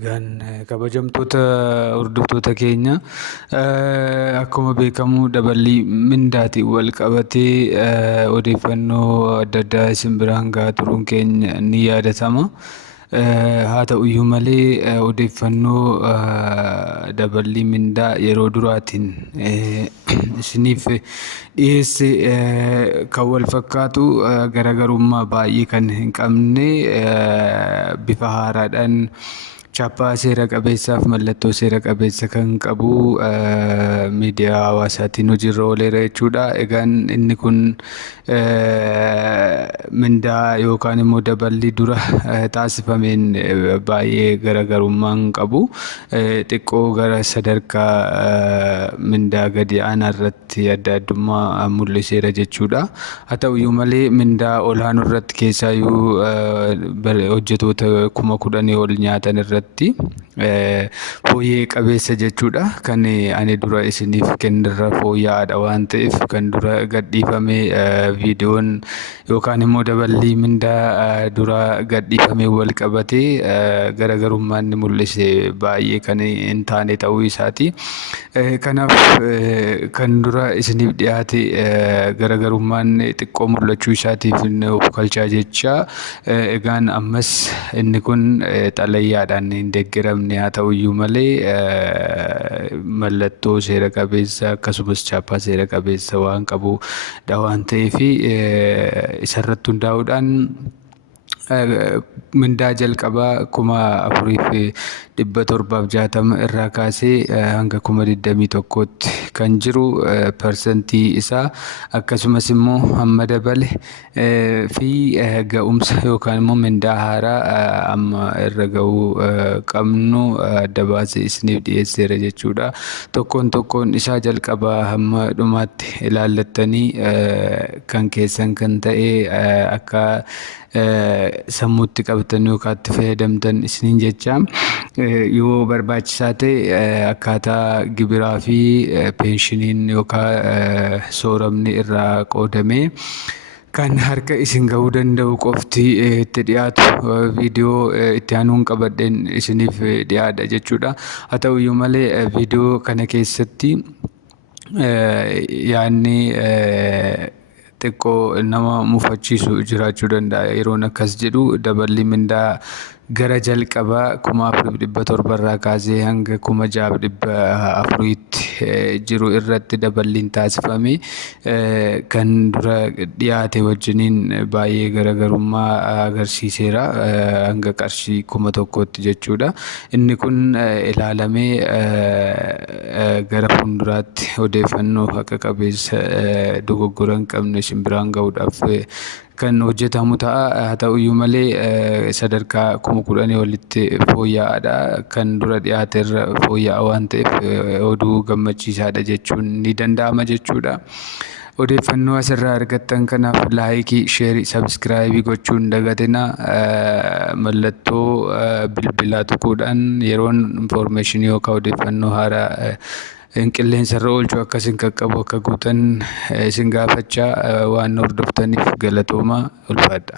Egaan kabajamtoota hordoftoota keenya akkuma beekamu daballii mindaatiin wal qabatee odeeffannoo adda addaa isin biraan gahaa turuun keenya ni yaadatama. Haa ta'uyyuu malee odeeffannoo daballii mindaa yeroo duraatiin isiniif dhiyeesse kan wal fakkaatu garaagarummaa baay'ee kan hin qabne bifa haaraadhaan chaappaa seera qabeessaaf mallattoo seera qabeessa kan qabu miidiyaa hawaasaatiin hojiirra ooleera jechuudha. Egaan inni kun mindaa yookaan immoo daballii dura taasifameen baay'ee garaagarummaa hin qabu. Xiqqoo gara sadarkaa mindaa gadi aanaa irratti adda addummaa mul'iseera jechuudha. Haa ta'uyyuu malee mindaa olaanoo irratti keessaayyuu hojjetoota 10,000 ol nyaatan irratti fooyyee qabeessa jechuudha. Kan ani dura isiniif kennirra fooyya'aadha waan ta'eef kan dura gadhiifame viidiyoon yookaan immoo daballii mindaa dura gadhiifamee wal qabatee garaagarummaan inni mul'ise baay'ee kan hin taane ta'uu isaati. Kanaaf kan dura isiniif dhiyaate garaagarummaan xiqqoo mul'achuu isaatiif of kalchaa jecha egaan ammas inni kun xalayyaadhaan hin deeggaramne haa ta'uyyuu malee mallattoo seera qabeessa akkasumas chaappaa seera qabeessa waan qabudha waan ta'eef isarratti hundaa'uudhaan mindaa jalqabaa 4,760 irraa kaasee hanga 21,000tti kan jiru parsantii isaa akkasumas immoo hamma dabale fi ga'umsa yookaan immoo mindaa haaraa amma irra ga'uu qabnu adda baasee isiniif dhiyeesseera jechuudha. Tokkoon isaa jalqabaa hamma dhumaatti ilaallattanii kan keessan kan ta'e akka sammuutti qabatanii yookaan itti fayyadamtan isiniin jecha yoo barbaachisaa ta'e akkaataa gibiraa fi peeshiniin yookaan sooramni irraa qoodamee kan harka isin ga'uu danda'u qofti itti dhiyaatu viidiyoo itti aanuun qabadheen isiniif dhiyaadha jechuudha. Haa ta'uyyuu malee viidiyoo kana keessatti yaadni xiqqoo nama mufachiisu jiraachuu danda'a. Yeroon akkas jedhu daballi mindaa gara jalqabaa 4,700 irraa kaasee hanga 6,400tti jiru irratti daballiin taasifame kan dura dhiyaate wajjiniin baay'ee garaagarummaa agarsiiseera hanga qarshii 1,000tti jechuudha. Inni kun ilaalamee gara fuulduraatti odeeffannoo haqa qabeessa dogoggora hin qabne isin biraan ga'uudhaaf kan hojjetamu ta'a. Haa ta'uyyuu malee sadarkaa 10,000 olitti fooyya'aadha. Kan dura dhiyaate irra fooyya'a waan ta'eef oduu gammachiisaadha jechuun ni danda'ama jechuudha. Odeeffannoo asirraa argattan kanaaf laayikii, sheerii, sabskiraayibii gochuun dagatinaa. Mallattoo bilbilaa tuquudhaan yeroon infoormeeshinii yookaan odeeffannoo haaraa qilleensarra oolchuu akka isin qaqqabu akka gootan isin gaafachaa waan hordoftaniif galatoomaa ulfaadha.